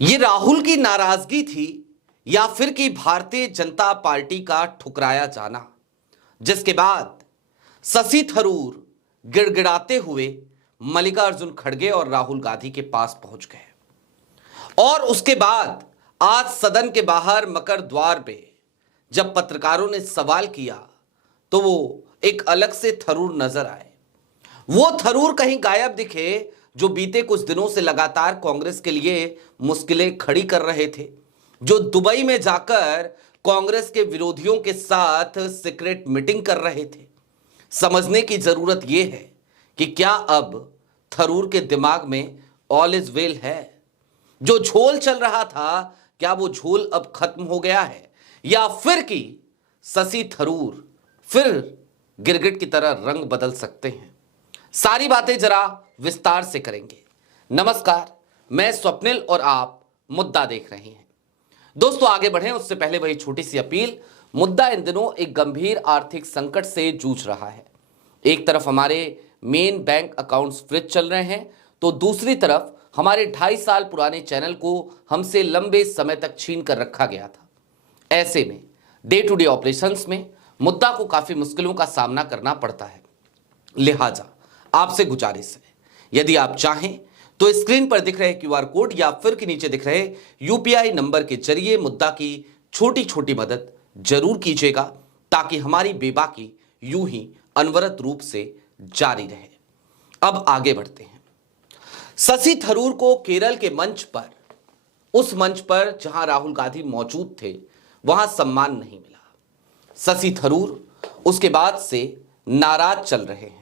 ये राहुल की नाराजगी थी या फिर कि भारतीय जनता पार्टी का ठुकराया जाना, जिसके बाद शशि थरूर गिड़गिड़ाते हुए मल्लिकार्जुन खड़गे और राहुल गांधी के पास पहुंच गए। और उसके बाद आज सदन के बाहर मकर द्वार पे जब पत्रकारों ने सवाल किया तो वो एक अलग से थरूर नजर आए। वो थरूर कहीं गायब दिखे जो बीते कुछ दिनों से लगातार कांग्रेस के लिए मुश्किलें खड़ी कर रहे थे, जो दुबई में जाकर कांग्रेस के विरोधियों के साथ सीक्रेट मीटिंग कर रहे थे। समझने की जरूरत यह है कि क्या अब थरूर के दिमाग में ऑल इज वेल है? जो झोल चल रहा था, क्या वो झोल अब खत्म हो गया है, या फिर कि शशि थरूर फिर गिरगिट की तरह रंग बदल सकते हैं? सारी बातें जरा विस्तार से करेंगे। नमस्कार, मैं स्वप्निल और आप मुद्दा देख रहे हैं। दोस्तों, आगे बढ़ें उससे पहले वही छोटी सी अपील। मुद्दा इन दिनों एक गंभीर आर्थिक संकट से जूझ रहा है। एक तरफ हमारे मेन बैंक अकाउंट्स फ्रीज चल रहे हैं, तो दूसरी तरफ हमारे 2.5 साल पुराने चैनल को हमसे लंबे समय तक छीन कर रखा गया था। ऐसे में डे टू डे ऑपरेशंस में मुद्दा को काफी मुश्किलों का सामना करना पड़ता है। लिहाजा आपसे गुजारिश है, यदि आप चाहें तो स्क्रीन पर दिख रहे क्यूआर कोड या फिर के नीचे दिख रहे यूपीआई नंबर के जरिए मुद्दा की छोटी छोटी मदद जरूर कीजिएगा, ताकि हमारी बेबाकी यूं ही अनवरत रूप से जारी रहे। अब आगे बढ़ते हैं। शशि थरूर को केरल के मंच पर, उस मंच पर जहां राहुल गांधी मौजूद थे, वहां सम्मान नहीं मिला। शशि थरूर उसके बाद से नाराज चल रहे हैं।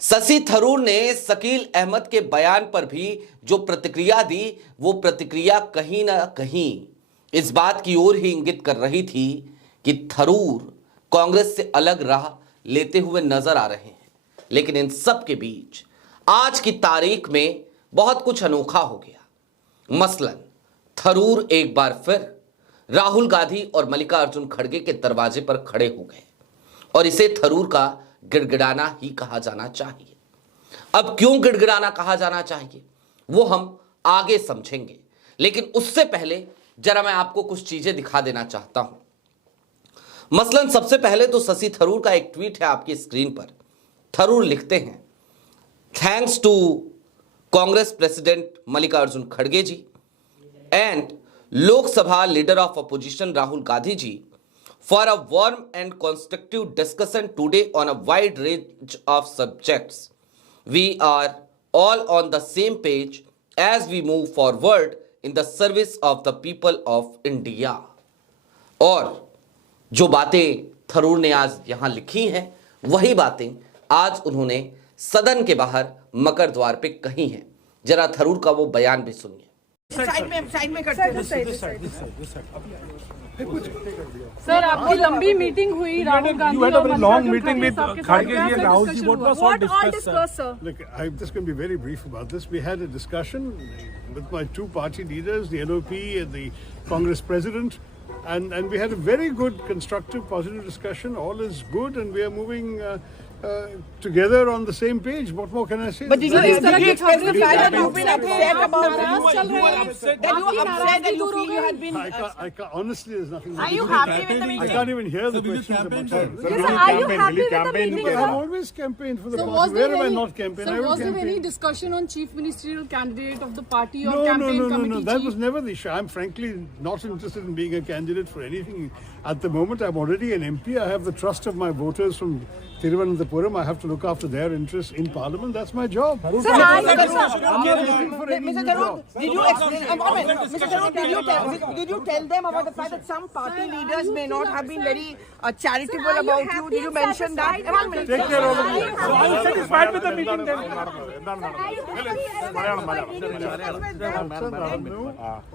शशि थरूर ने शकील अहमद के बयान पर भी जो प्रतिक्रिया दी, वो प्रतिक्रिया कहीं ना कहीं इस बात की ओर ही इंगित कर रही थी कि थरूर कांग्रेस से अलग राह लेते हुए नजर आ रहे हैं। लेकिन इन सब के बीच आज की तारीख में बहुत कुछ अनोखा हो गया। मसलन थरूर एक बार फिर राहुल गांधी और मल्लिकार्जुन खड़गे के दरवाजे पर खड़े हो गए, और इसे थरूर का गिड़गिड़ाना ही कहा जाना चाहिए। अब क्यों गिड़गिड़ाना कहा जाना चाहिए वो हम आगे समझेंगे, लेकिन उससे पहले जरा मैं आपको कुछ चीजें दिखा देना चाहता हूं। मसलन सबसे पहले तो शशि थरूर का एक ट्वीट है आपकी स्क्रीन पर। थरूर लिखते हैं, thanks to Congress president Mallikarjun खड़गे ji and Lok Sabha leader of opposition Rahul Gandhi ji for a warm and constructive discussion today on a wide range of subjects. We are all on the same page as we move forward in the service of the people of India. और जो बातें थरूर ने आज यहां लिखी हैं, वही बातें आज उन्होंने सदन के बाहर मकर द्वार पे कही हैं। जरा थरूर का वो बयान भी सुनिए। साइड में करते हैं। सर, आपकी लंबी मीटिंग हुई Rahul Gandhi You had a very long meeting with Kharge Kharge ji and Rahul ji. What was all discussed, discussed, sir? Look, I'm just going to be very brief about this. We had a discussion with my two party leaders, the LOP and the Congress president, and we had a very good, constructive, positive discussion. All is good, and we are moving together on the same page. What more can I say? But did you specify that you've been upset about you were upset that you feel you had been? I can't, honestly, there's nothing. Are you happy with the I meeting? can't even hear the will you questions campaign, about sir? that. Yes, sir, are you happy with the meeting, I've sir? always campaigned for the So party. was Where there have I any, not campaigned? sir, I will was there any campaign. discussion on chief ministerial candidate of the party or No, campaign committee That chief? was never the issue. I'm frankly not interested in being a candidate for anything at the moment. I'm already an MP. I have the trust of my voters from Thiruvananthapuram. I have to look after their interests in Parliament. That's my job. Sir, are you, I'm not looking for any Mr. new Tharoor, job. did you explain? Mr. Tharoor, did you tell them about the fact that some party leaders may not have been very charitable about you? Did you mention that? One minute. Take care of it. So are you satisfied with the meeting then?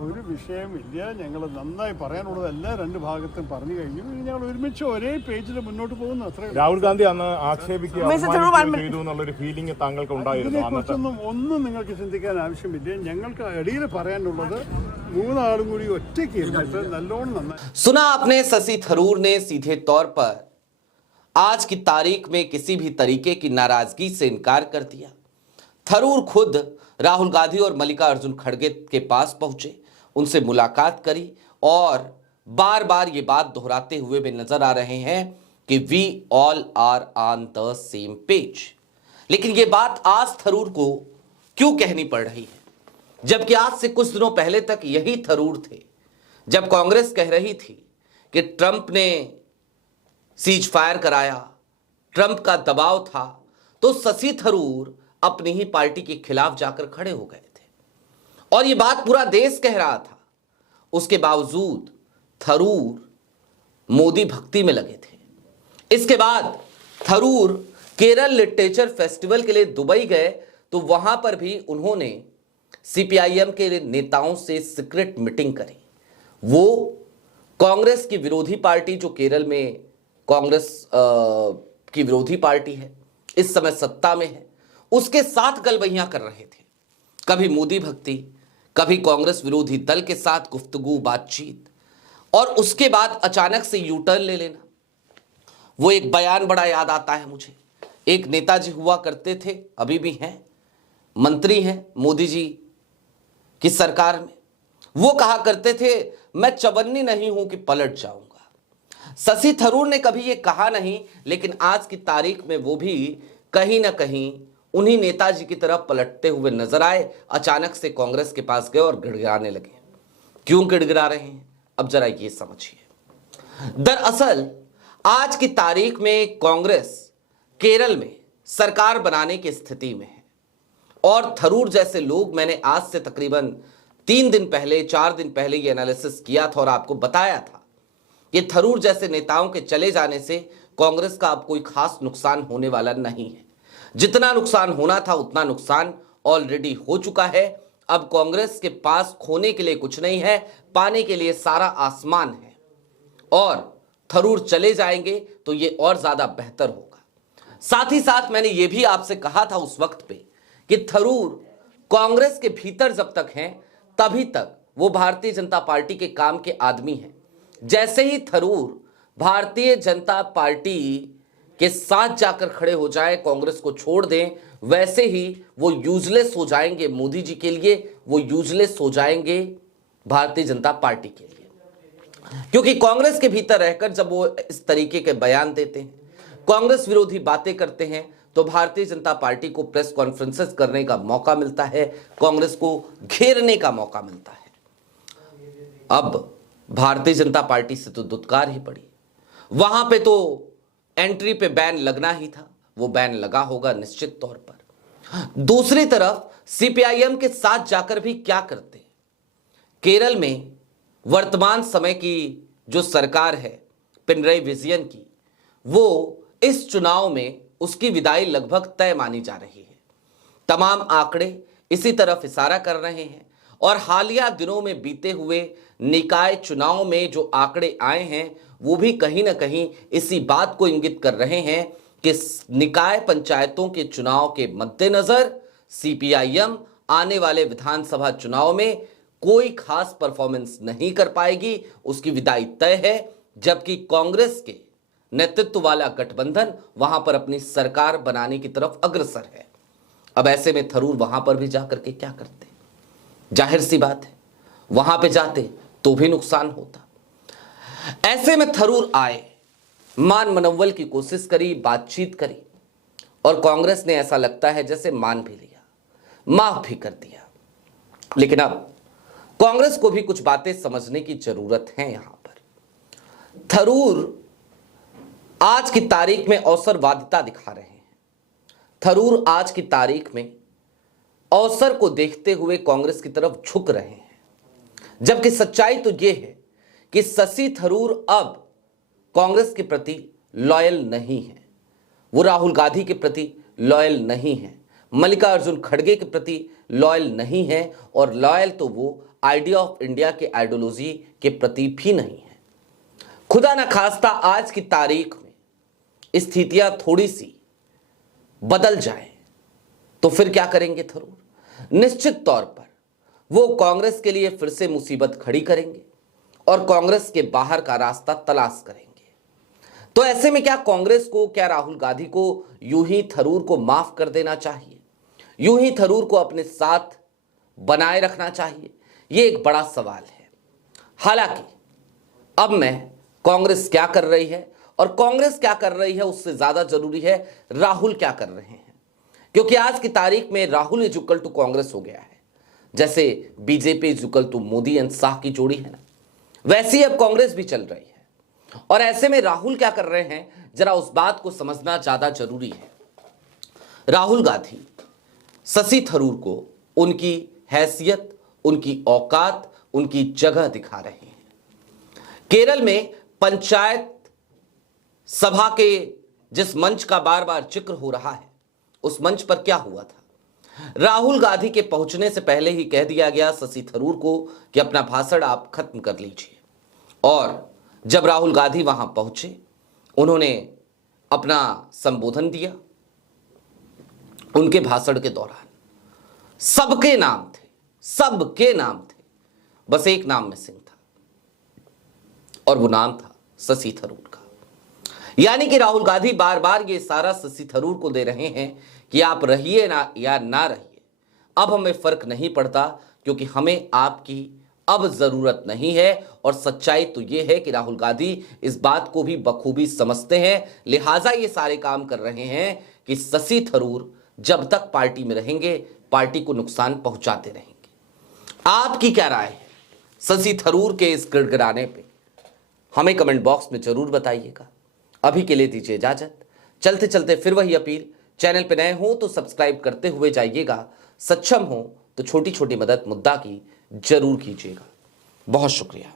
ഒരു വിഷയമില്ല. ഞങ്ങൾ നന്നായി പറയാനുള്ളതെല്ലാം രണ്ട് ഭാഗത്തും പറഞ്ഞു കഴിഞ്ഞു. ഞങ്ങൾ ഒരുമിച്ച് ഒരേ പേജിൽ മുന്നോട്ട് പോകുന്നു. അത്രേ. രാഹുൽ ഗാന്ധി അന്ന് ആക്ഷേപിക്കുകയും Mr. Tharoor, one minute. ചെയ്തു എന്നുള്ളൊരു ഫീലിംഗ് താങ്കൾക്ക് ഉണ്ടായിരുന്നു അന്നത്തെ? ഒന്നും നിങ്ങൾക്ക് ചിന്തിക്കാൻ ആവശ്യമില്ല. ഞങ്ങൾക്ക് ഇടയിൽ പറയാനുള്ളത് മൂന്നാളും കൂടി ഒറ്റയ്ക്ക് ഇരുന്നിട്ട് നല്ലോണം നന്നായി. सुना आपने, शशि थरूर ने सीधे तौर पर आज की तारीख में किसी भी तरीके की नाराजगी से इनकार कर दिया। थरूर खुद राहुल गांधी और मल्लिकार्जुन खड़गे के पास पहुंचे उनसे मुलाकात करी और बार बार ये बात दोहराते हुए भी नजर आ रहे हैं कि we all are on the same page. लेकिन ये बात आज थरूर को क्यों कहनी पड़ रही है, जबकि आज से कुछ दिनों पहले तक यही थरूर थे जब कांग्रेस कह रही थी कि ट्रंप ने सीज फायर कराया, ट्रंप का दबाव था, तो शशि थरूर अपनी ही पार्टी के खिलाफ जाकर खड़े हो गए थे और ये बात पूरा देश कह रहा था। उसके बावजूद थरूर मोदी भक्ति में लगे थे। इसके बाद थरूर केरल लिटरेचर फेस्टिवल के लिए दुबई गए तो वहां पर भी उन्होंने सीपीआईएम के नेताओं से सीक्रेट मीटिंग करी। वो कांग्रेस की विरोधी पार्टी, जो केरल में कांग्रेस की विरोधी पार्टी है, इस समय सत्ता में है, उसके साथ गलबहियां कर रहे थे। कभी मोदी भक्ति, कभी कांग्रेस विरोधी दल के साथ गुफ्तगू बातचीत, और उसके बाद अचानक से यू टर्न ले लेना। वो एक बयान बड़ा याद आता है मुझे। एक नेताजी हुआ करते थे, अभी भी हैं, मंत्री हैं मोदी जी की सरकार में। वो कहा करते थे, मैं चवन्नी नहीं हूं कि पलट जाऊंगा। शशि थरूर ने कभी ये कहा नहीं, लेकिन आज की तारीख में वो भी कहीं ना कहीं उन्हीं नेताजी की तरफ पलटते हुए नजर आए। अचानक से कांग्रेस के पास गए और गिड़गिड़ाने लगे। क्यों गिड़गिड़ा रहे हैं, अब जरा ये समझिए। दरअसल आज की तारीख में कांग्रेस केरल में सरकार बनाने की स्थिति में है और थरूर जैसे लोग, मैंने आज से तकरीबन 3 दिन पहले 4 दिन पहले ये एनालिसिस किया था और आपको बताया था कि थरूर जैसे नेताओं के चले जाने से कांग्रेस का अब कोई खास नुकसान होने वाला नहीं है। जितना नुकसान होना था उतना नुकसान ऑलरेडी हो चुका है। अब कांग्रेस के पास खोने के लिए कुछ नहीं है, पाने के लिए सारा आसमान है और थरूर चले जाएंगे तो ये और ज्यादा बेहतर होगा। साथ ही साथ मैंने ये भी आपसे कहा था उस वक्त पे कि थरूर कांग्रेस के भीतर जब तक हैं तभी तक वो भारतीय जनता पार्टी के काम के आदमी हैं। जैसे ही थरूर भारतीय जनता पार्टी के साथ जाकर खड़े हो जाए, कांग्रेस को छोड़ दें, वैसे ही वो यूजलेस हो जाएंगे मोदी जी के लिए, वो यूजलेस हो जाएंगे भारतीय जनता पार्टी के लिए। क्योंकि कांग्रेस के भीतर रहकर जब वो इस तरीके के बयान देते हैं, कांग्रेस विरोधी बातें करते हैं, तो भारतीय जनता पार्टी को प्रेस कॉन्फ्रेंसेस करने का मौका मिलता है, कांग्रेस को घेरने का मौका मिलता है। अब भारतीय जनता पार्टी से तो दुत्कार ही पड़ी। वहां पे तो एंट्री पे बैन लगना ही था, वो बैन लगा होगा निश्चित तौर पर। दूसरी तरफ सीपीआईएम के साथ जाकर भी क्या करते? केरल में वर्तमान समय की जो सरकार है पिनरई विजयन की, वो इस चुनाव में उसकी विदाई लगभग तय मानी जा रही है। तमाम आंकड़े इसी तरफ इशारा कर रहे हैं और हालिया दिनों में बीते हुए निकाय चुनाव में जो आंकड़े आए हैं वो भी कहीं ना कहीं इसी बात को इंगित कर रहे हैं कि निकाय पंचायतों के चुनाव के मद्देनजर सीपीआईएम आने वाले विधानसभा चुनाव में कोई खास परफॉर्मेंस नहीं कर पाएगी, उसकी विदाई तय है। जबकि कांग्रेस के नेतृत्व वाला गठबंधन वहां पर अपनी सरकार बनाने की तरफ अग्रसर है। अब ऐसे में थरूर वहां पर भी जाकर के क्या करते? जाहिर सी बात है, वहां पे जाते तो भी नुकसान होता। ऐसे में थरूर आए, मान मनव्वल की कोशिश करी, बातचीत करी और कांग्रेस ने ऐसा लगता है जैसे मान भी लिया, माफ भी कर दिया। लेकिन अब कांग्रेस को भी कुछ बातें समझने की जरूरत है। यहां पर थरूर आज की तारीख में अवसरवादिता दिखा रहे हैं। थरूर आज की तारीख में अवसर को देखते हुए कांग्रेस की तरफ झुक रहे हैं, जबकि सच्चाई तो यह है कि शशि थरूर अब कांग्रेस के प्रति लॉयल नहीं है, वो राहुल गांधी के प्रति लॉयल नहीं है, मल्लिकार्जुन खड़गे के प्रति लॉयल नहीं है और लॉयल तो वो आइडिया ऑफ इंडिया के आइडियोलॉजी के प्रति भी नहीं है। खुदा न खास्ता आज की तारीख में स्थितियां थोड़ी सी बदल जाए तो फिर क्या करेंगे थरूर? निश्चित तौर पर वो कांग्रेस के लिए फिर से मुसीबत खड़ी करेंगे और कांग्रेस के बाहर का रास्ता तलाश करेंगे। तो ऐसे में क्या कांग्रेस को, क्या राहुल गांधी को यूं ही थरूर को माफ कर देना चाहिए, यूं ही थरूर को अपने साथ बनाए रखना चाहिए? ये एक बड़ा सवाल है। हालांकि अब मैं कांग्रेस क्या कर रही है और कांग्रेस क्या कर रही है उससे ज्यादा जरूरी है राहुल क्या कर रहे हैं, क्योंकि आज की तारीख में Rahul is equal to Congress हो गया है। जैसे BJP is equal to Modi and Shah की जोड़ी है ना, वैसे ही अब कांग्रेस भी चल रही है। और ऐसे में राहुल क्या कर रहे हैं, जरा उस बात को समझना ज्यादा जरूरी है। राहुल गांधी शशि थरूर को उनकी हैसियत, उनकी औकात, उनकी जगह दिखा रहे हैं। केरल में पंचायत सभा के जिस मंच का बार बार जिक्र हो रहा है, उस मंच पर क्या हुआ था? राहुल गांधी के पहुंचने से पहले ही कह दिया गया शशि थरूर को कि अपना भाषण आप खत्म कर लीजिए। और जब राहुल गांधी वहां पहुंचे, उन्होंने अपना संबोधन दिया। उनके भाषण के दौरान सबके नाम थे, सबके नाम थे, बस एक नाम मिसिंग था और वो नाम था शशि थरूर का। यानी कि राहुल गांधी बार बार ये सारा शशि थरूर को दे रहे हैं कि आप रहिए ना या ना रहिए, अब हमें फर्क नहीं पड़ता, क्योंकि हमें आपकी अब जरूरत नहीं है। और सच्चाई तो ये है कि राहुल गांधी इस बात को भी बखूबी समझते हैं, लिहाजा ये सारे काम कर रहे हैं कि शशि थरूर जब तक पार्टी में रहेंगे पार्टी को नुकसान पहुंचाते रहेंगे। आपकी क्या राय है शशि थरूर के इस गिड़गिड़ाने पे? हमें कमेंट बॉक्स में जरूर बताइएगा। अभी के लिए दीजिए इजाजत। चलते चलते फिर वही अपील, चैनल पे नए हो तो सब्सक्राइब करते हुए जाइएगा, सक्षम हो तो छोटी छोटी मदद मुद्दा की जरूर कीजिएगा। बहुत शुक्रिया।